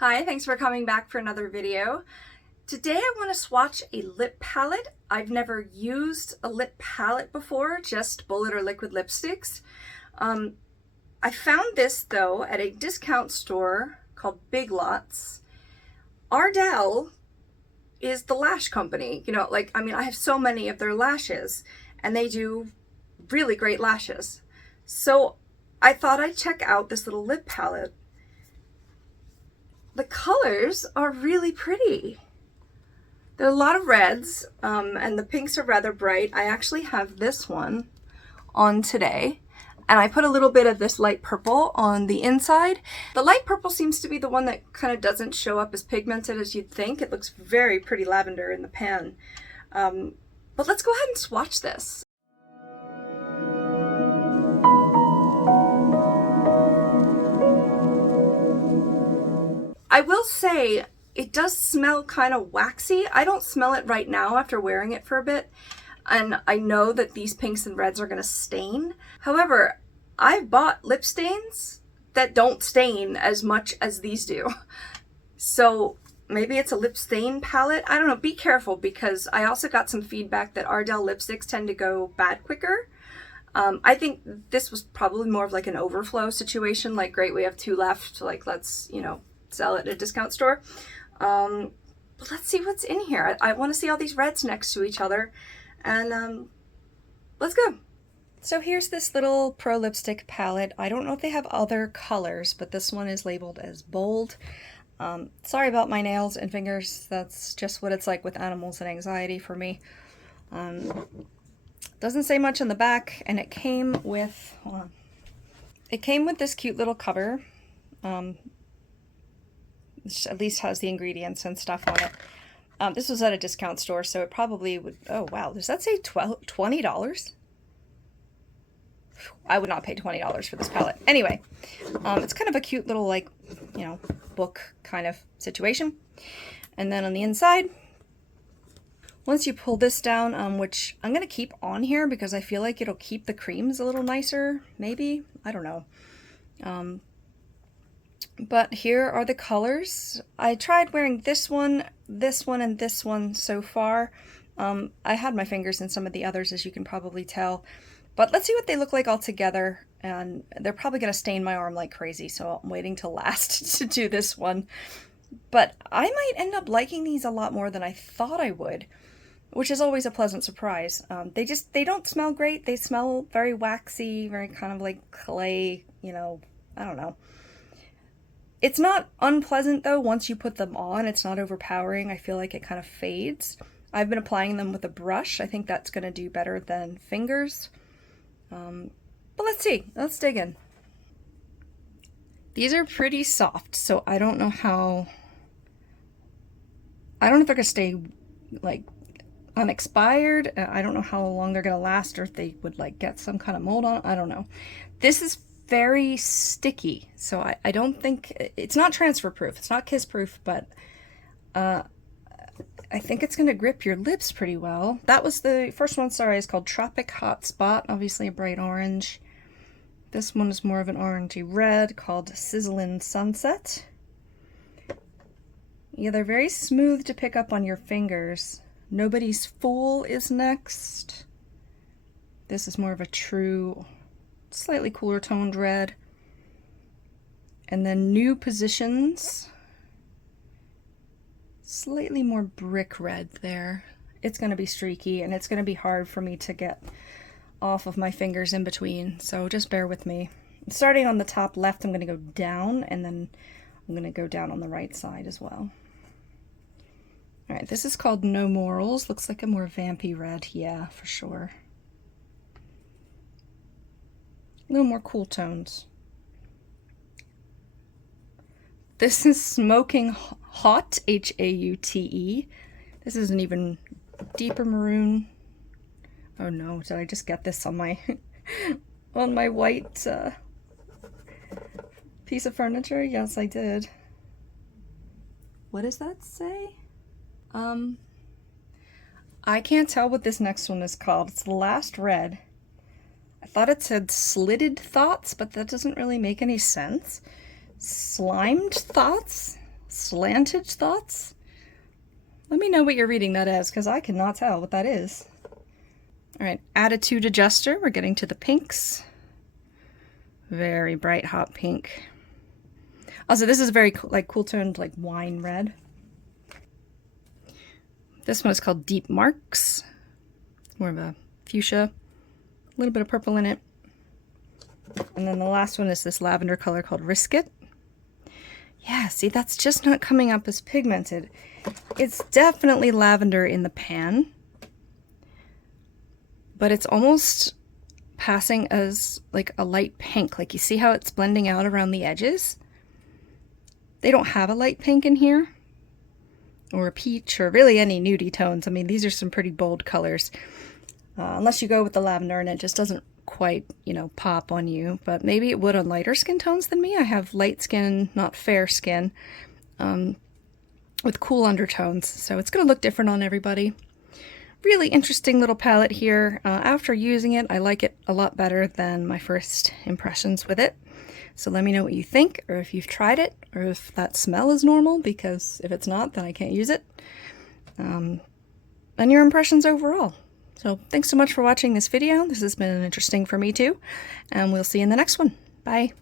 Hi, thanks for coming back for another video. Today I want to swatch a lip palette. I've never used a lip palette before, just bullet or liquid lipsticks. I found this though at a discount store called Big Lots. Ardell is the lash company. I have so many of their lashes and they do really great lashes. So I thought I'd check out this little lip palette. The colors are really pretty. There are a lot of reds, and the pinks are rather bright. I actually have this one on today, and I put a little bit of this light purple on the inside. The light purple seems to be the one that kind of doesn't show up as pigmented as you'd think. It looks very pretty lavender in the pan. But let's go ahead and swatch this. I will say it does smell kind of waxy. I don't smell it right now after wearing it for a bit, and I know that these pinks and reds are going to stain. However, I've bought lip stains that don't stain as much as these do. So maybe it's a lip stain palette. I don't know. Be careful, because I also got some feedback that Ardell lipsticks tend to go bad quicker. I think this was probably more of like an overflow situation, like, great, we have 2 left, like, let's, sell it at a discount store. But let's see what's in here. I want to see all these reds next to each other, and let's go. So here's this little pro lipstick palette. I don't know if they have other colors, but this one is labeled as bold. Sorry about my nails and fingers. That's just what it's like with animals and anxiety for me. Doesn't say much on the back, and it came with, hold on. It came with this cute little cover. Which at least has the ingredients and stuff on it. This was at a discount store, so it probably would, oh wow, does that say $20? I would not pay $20 for this palette. Anyway, it's kind of a cute little, like, book kind of situation. And then on the inside, once you pull this down, which I'm going to keep on here because I feel like it'll keep the creams a little nicer, maybe? I don't know. But here are the colors. I tried wearing this one, and this one so far. I had my fingers in some of the others, as you can probably tell. But let's see what they look like all together. And they're probably going to stain my arm like crazy, so I'm waiting till last to do this one. But I might end up liking these a lot more than I thought I would, which is always a pleasant surprise. They don't smell great. They smell very waxy, very kind of like clay, I don't know. It's not unpleasant though once you put them on. It's not overpowering. I feel like it kind of fades. I've been applying them with a brush. I think that's going to do better than fingers. But let's see. Let's dig in. These are pretty soft, so I don't know if they're going to stay like unexpired. I don't know how long they're going to last, or if they would like get some kind of mold on it. I don't know. This is very sticky, so I don't think it's not transfer proof, it's not kiss proof, but I think it's gonna grip your lips pretty well. That was the first one, sorry, is called Tropic Hot Spot, obviously a bright orange. This one is more of an orangey red, called Sizzling Sunset. Yeah, they're very smooth to pick up on your fingers. Nobody's Fool is next. This is more of a true, slightly cooler toned red. And then New Positions, slightly more brick red there. It's going to be streaky, and it's going to be hard for me to get off of my fingers in between, so just bear with me. Starting on the top left, I'm going to go down, and then I'm going to go down on the right side as well. Alright, this is called No Morals. Looks like a more vampy red. Yeah, for sure. A little more cool tones. This is Smoking Hot, H-A-U-T-E. This is an even deeper maroon. Oh no, did I just get this on my on my white piece of furniture? Yes, I did. What does that say? I can't tell what this next one is called. It's the last red. I thought it said Slitted Thoughts, but that doesn't really make any sense. Slimed Thoughts? slanted thoughts. Let me know what you're reading that as, because I cannot tell what that is. All right, attitude adjuster. We're getting to the pinks. Very bright hot pink. Also, this is very like cool toned, like wine red. This one is called Deep Marks. More of a fuchsia, a little bit of purple in it. And then the last one is this lavender color called Risk It. Yeah, see, that's just not coming up as pigmented. It's definitely lavender in the pan, but it's almost passing as like a light pink. Like, you see how it's blending out around the edges? They don't have a light pink in here, or a peach, or really any nudie tones. I mean, these are some pretty bold colors. Unless you go with the lavender and it just doesn't quite, you know, pop on you. But maybe it would on lighter skin tones than me. I have light skin, not fair skin, with cool undertones. So it's going to look different on everybody. Really interesting little palette here. After using it, I like it a lot better than my first impressions with it. So let me know what you think, or if you've tried it, or if that smell is normal, because if it's not, then I can't use it. And your impressions overall. So thanks so much for watching this video. This has been interesting for me too, and we'll see you in the next one. Bye.